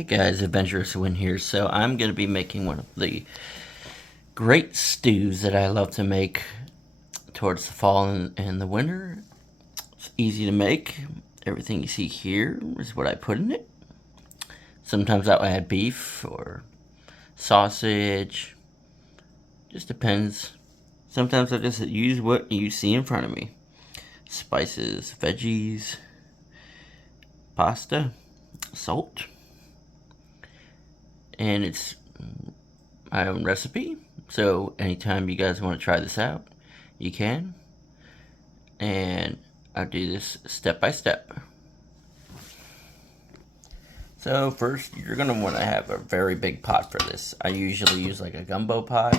Hey guys, Adventurous Win here. So I'm going to be making one of the great stews that I love to make towards the fall and the winter. It's easy to make. Everything you see here is what I put in it. Sometimes I'll add beef or sausage. Just depends. Sometimes I just use what you see in front of me. Spices, veggies, pasta, salt. And it's my own recipe, so anytime you guys want to try this out, you can. And I'll do this step by step. So first, you're going to want to have a very big pot for this. I usually use like a gumbo pot,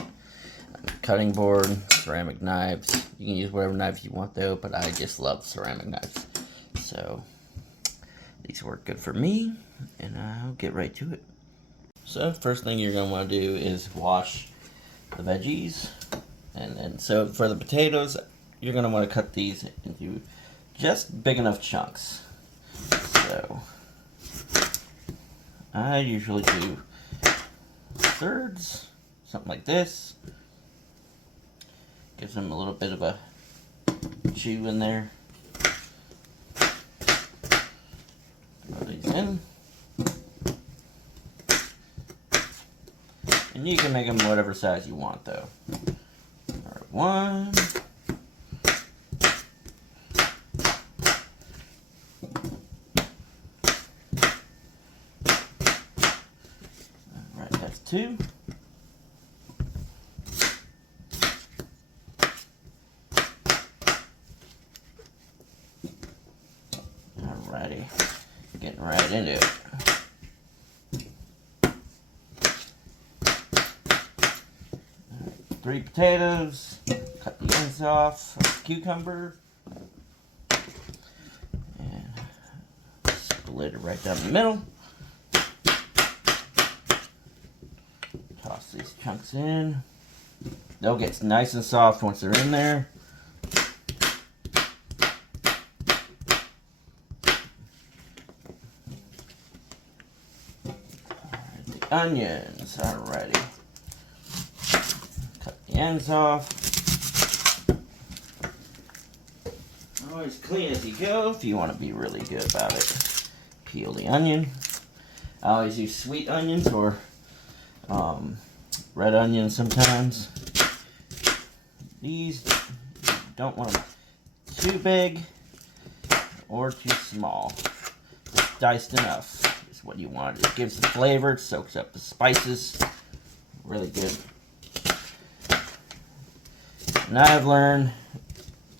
a cutting board, ceramic knives. You can use whatever knife you want though, but I just love ceramic knives. So these work good for me, and I'll get right to it. So first thing you're going to want to do is wash the veggies. And then so for the potatoes, you're going to want to cut these into just big enough chunks. So I usually do thirds, something like this. Gives them a little bit of a chew in there. Throw these in. And you can make them whatever size you want, though. Alright, one. Alright, that's two. Alrighty, getting right into it. 3 potatoes, cut the ends off, a cucumber, and split it right down the middle. Toss these chunks in. They'll get nice and soft once they're in there. Alright, the onions, alrighty. Ends off. Always clean as you go if you want to be really good about it. Peel the onion. I always use sweet onions or red onions sometimes. These don't want them too big or too small. Just diced enough is what you want. It gives the flavor, it soaks up the spices. Really good. And I've learned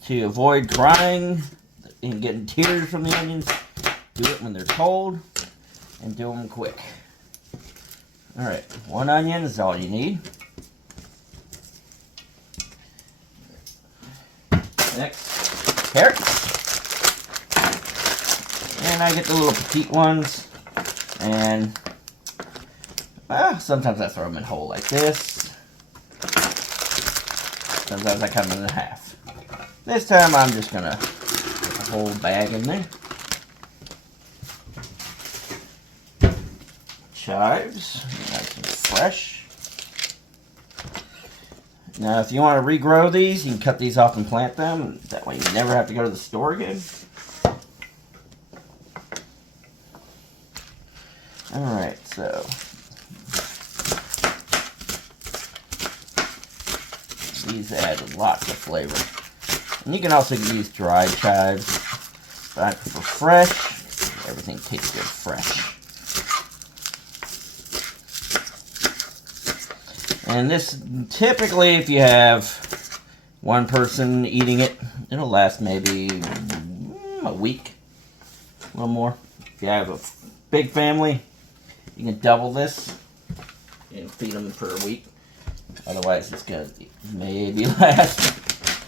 to avoid crying and getting tears from the onions. Do it when they're cold and do them quick. Alright, 1 onion is all you need. Next, carrots. And I get the little petite ones. And sometimes I throw them in whole like this. Sometimes I cut them in half. This time I'm just going to put a whole bag in there. Chives, nice and fresh. Now if you want to regrow these, you can cut these off and plant them. That way you never have to go to the store again. Alright, so these add lots of flavor. And you can also use dried chives, but I prefer fresh. Everything tastes good fresh. And this, typically, if you have one person eating it, it'll last maybe a week, a little more. If you have a big family, you can double this and feed them for a week. Otherwise, it's going to maybe last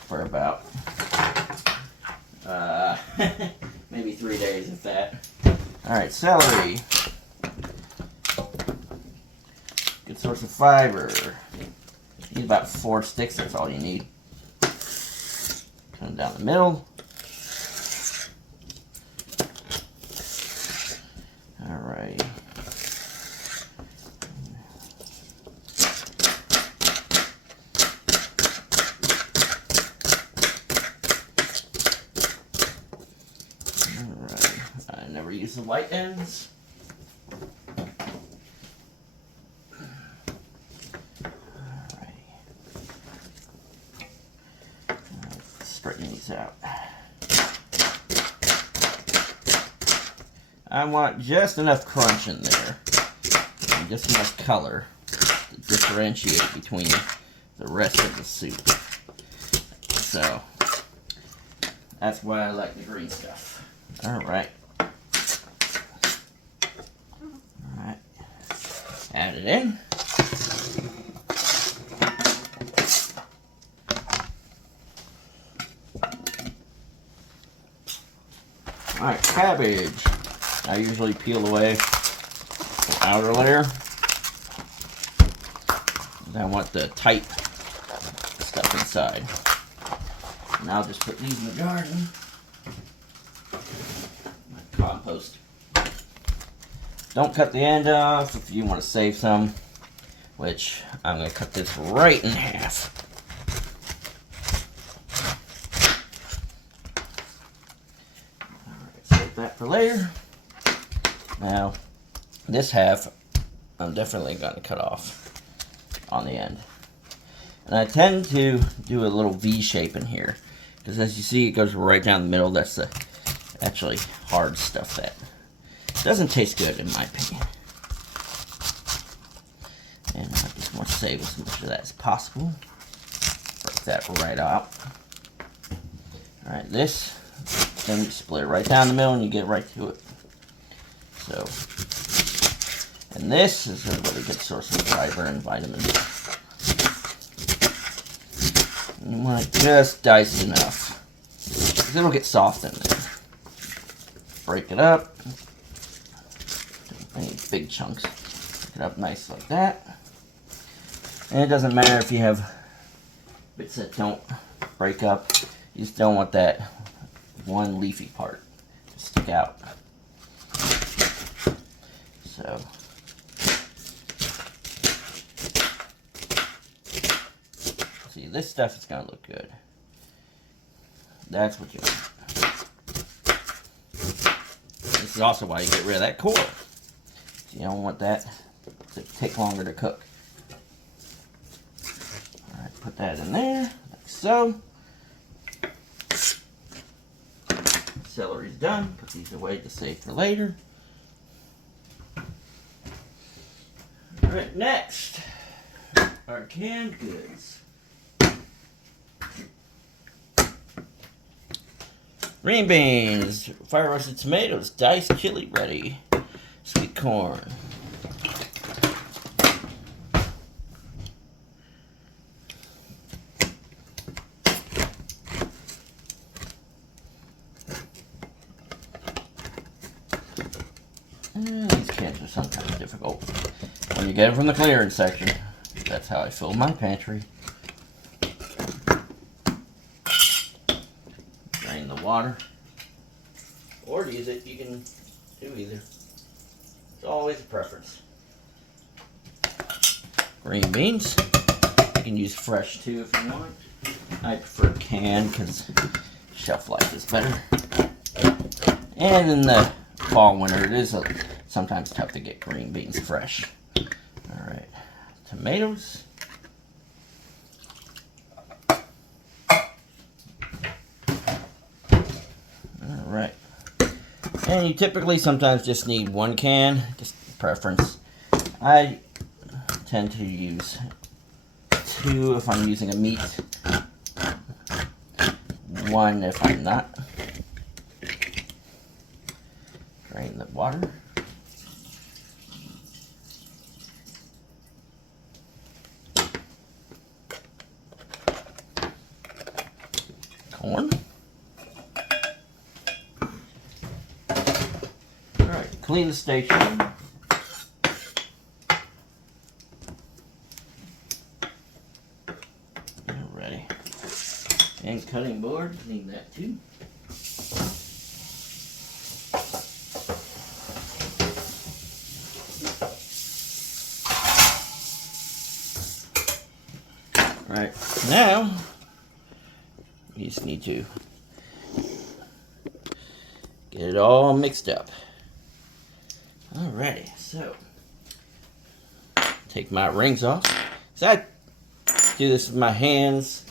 for about maybe 3 days, if that. Alright, celery. Good source of fiber. You need about 4 sticks, that's all you need. Come down the middle. Alright. use the white ends. Straighten these out. I want just enough crunch in there and just enough color to differentiate between the rest of the soup. So that's why I like the green stuff. Alright. Alright. Add it in. Alright, cabbage. I usually peel away the outer layer. I want the tight stuff inside. And I'll just put these in the garden. My compost. Don't cut the end off if you want to save some, which I'm going to cut this right in half. Alright, save that for later. Now, this half, I'm definitely going to cut off on the end. And I tend to do a little V shape in here, because as you see, it goes right down the middle. That's the actually hard stuff that doesn't taste good, in my opinion. And I just want to save as much of that as possible. Break that right out. Alright, this, then you split it right down the middle and you get right to it. So, and this is a really good source of fiber and vitamins. You want to just dice enough, because it'll get soft in there. Break it up. Don't need big chunks. Break it up nice like that. And it doesn't matter if you have bits that don't break up. You just don't want that one leafy part to stick out. So, see, this stuff is going to look good. That's what you want. This is also why you get rid of that core. So you don't want that to take longer to cook. Alright, put that in there, like so. Celery's done. Put these away to save for later. Alright, next, our canned goods. Green beans, fire roasted tomatoes, diced chili ready, sweet corn. These cans are sometimes difficult. When you get them from the clearance section, that's how I fill my pantry. Drain the water. Or to use it, you can do either. It's always a preference. Green beans. You can use fresh too if you want. I prefer canned because shelf life is better. And in the fall, winter, it is sometimes tough to get green beans fresh. Alright, tomatoes. Alright. And you typically sometimes just need one can, just preference. I tend to use two if I'm using a meat, one if I'm not. Drain the water. Corn. Alright, clean the station. Ready. And cutting board, clean that too. Alright, now we just need to get it all mixed up. Alrighty, so take my rings off. So I do this with my hands.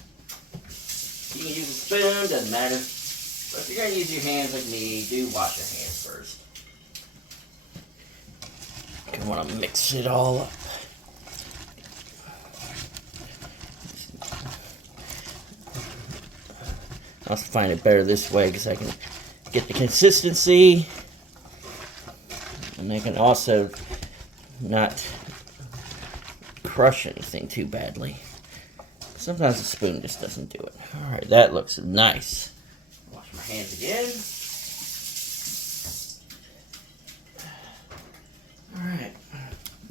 You can use a spoon, doesn't matter. But if you're gonna use your hands like me, do wash your hands first. You want to mix it all up. I find it better this way because I can get the consistency, and I can also not crush anything too badly. Sometimes a spoon just doesn't do it. Alright, that looks nice. Wash my hands again. Alright,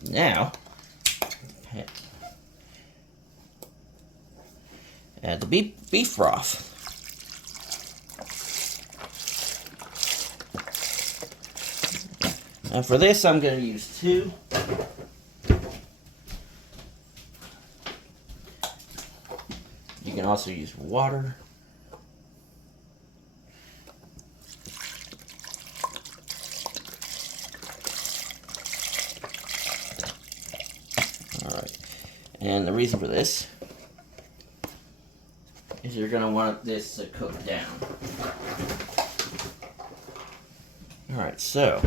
now add the beef broth. Now for this, I'm going to use 2. You can also use water. Alright, and the reason for this is you're going to want this to cook down. Alright, so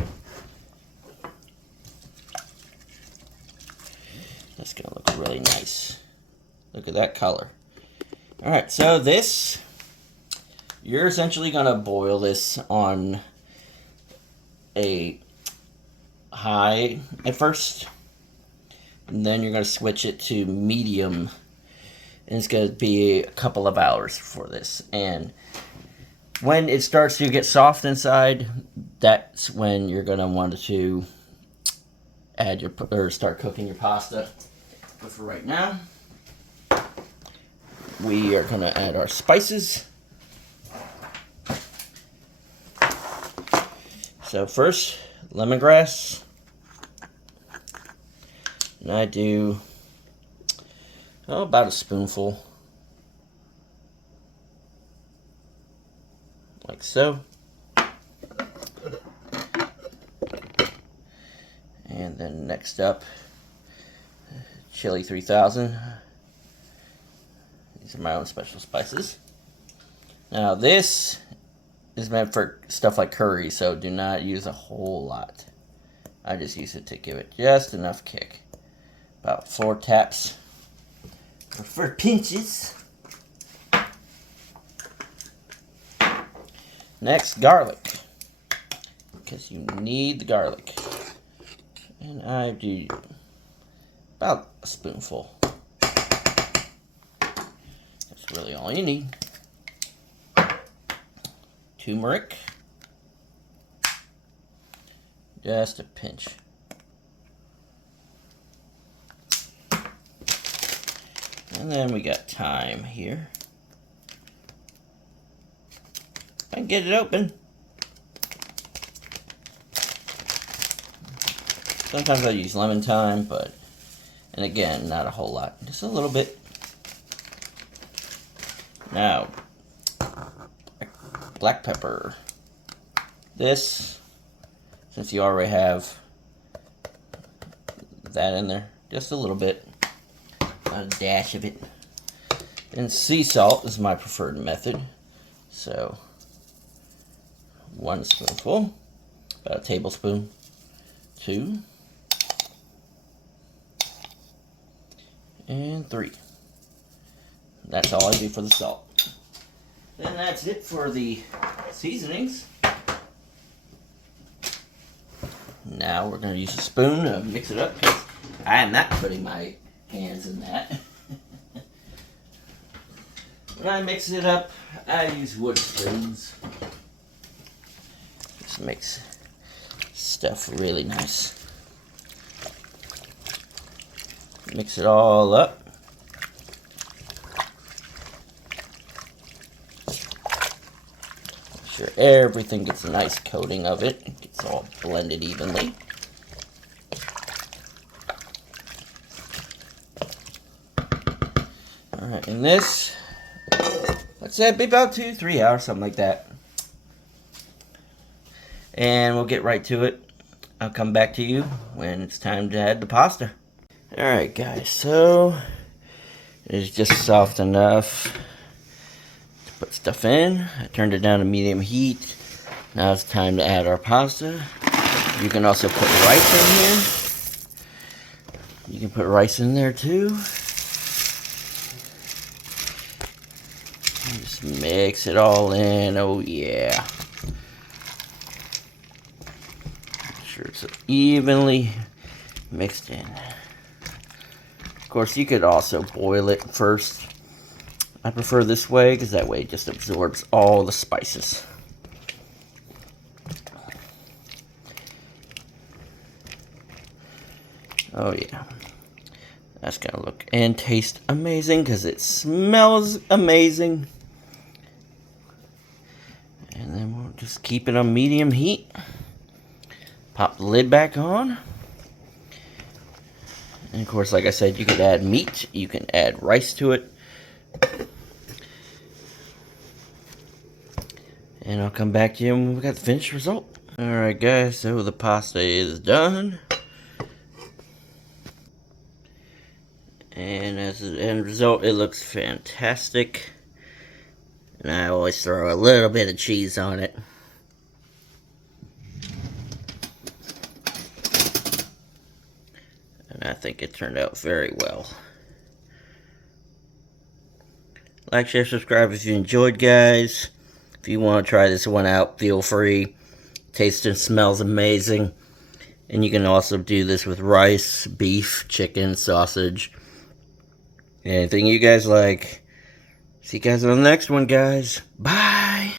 that's going to look really nice. Look at that color. Alright, so this, you're essentially going to boil this on a high at first, and then you're going to switch it to medium, and it's going to be a couple of hours for this. And when it starts to get soft inside, that's when you're going to want to add your, or start cooking your pasta. But for right now, we are going to add our spices. So first, lemongrass. And I do about a spoonful. Like so. And then next up, Chili 3000. These are my own special spices. Now this is meant for stuff like curry, so do not use a whole lot. I just use it to give it just enough kick. About 4 taps for pinches. Next, garlic, because you need the garlic. And I do about a spoonful. That's really all you need. Turmeric. Just a pinch. And then we got thyme here. I can get it open. Sometimes I use lemon thyme, and again, not a whole lot, just a little bit. Now, black pepper. This, since you already have that in there, just a little bit, a dash of it. And sea salt is my preferred method, so 1 spoonful, about a tablespoon, 2, and 3. That's all I do for the salt. And that's it for the seasonings. Now we're going to use a spoon to mix it up, because I am not putting my hands in that. When I mix it up, I use wood spoons. Just makes stuff really nice. Mix it all up. Make sure everything gets a nice coating of it. It gets all blended evenly. Alright, and this, let's say, be about 2-3 hours, something like that. And we'll get right to it. I'll come back to you when it's time to add the pasta. Alright guys, so it's just soft enough to put stuff in. I turned it down to medium heat. Now it's time to add our pasta. You can also put rice in here. You can put rice in there too. Just mix it all in. Oh yeah. Make sure it's evenly mixed in. Of course, you could also boil it first. I prefer this way because that way it just absorbs all the spices. Oh yeah, that's gonna look and taste amazing because it smells amazing. And then we'll just keep it on medium heat. Pop the lid back on. And of course, like I said, you could add meat, you can add rice to it. And I'll come back to you when we got the finished result. Alright guys, so the pasta is done. And as an end result, it looks fantastic. And I always throw a little bit of cheese on it. And I think it turned out very well. Like, share, subscribe if you enjoyed, guys. If you want to try this one out, feel free. Tastes and smells amazing. And you can also do this with rice, beef, chicken, sausage. Anything you guys like. See you guys on the next one, guys. Bye!